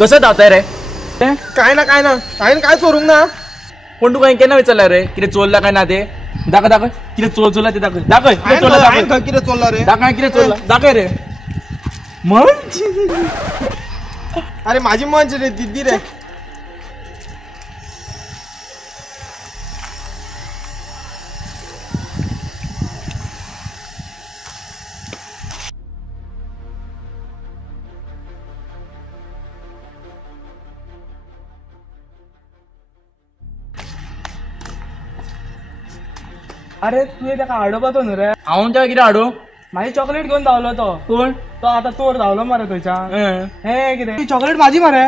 कसं धावताय रे? काय ना काय चोरूंक ना. पण तू काही केन्ना विचारला रे किती चोरला काय ना ते? दाखव किती चोरला ते दाखव किती चोरला दाखव किती चोरला रे. दाखव किती चोरला दाखव रे. मग अरे माझी मंच रे दिदी रे. अरे तुझे त्याका हाडोपाचो न्हू रे. हांव त्या कितें हाडू? माझी चॉकलेट घेऊन धावलो तो. कोण? तो आता चोर धावलो मरे थंयच्या. हं. हे कितें ती चॉकलेट माझी मरे.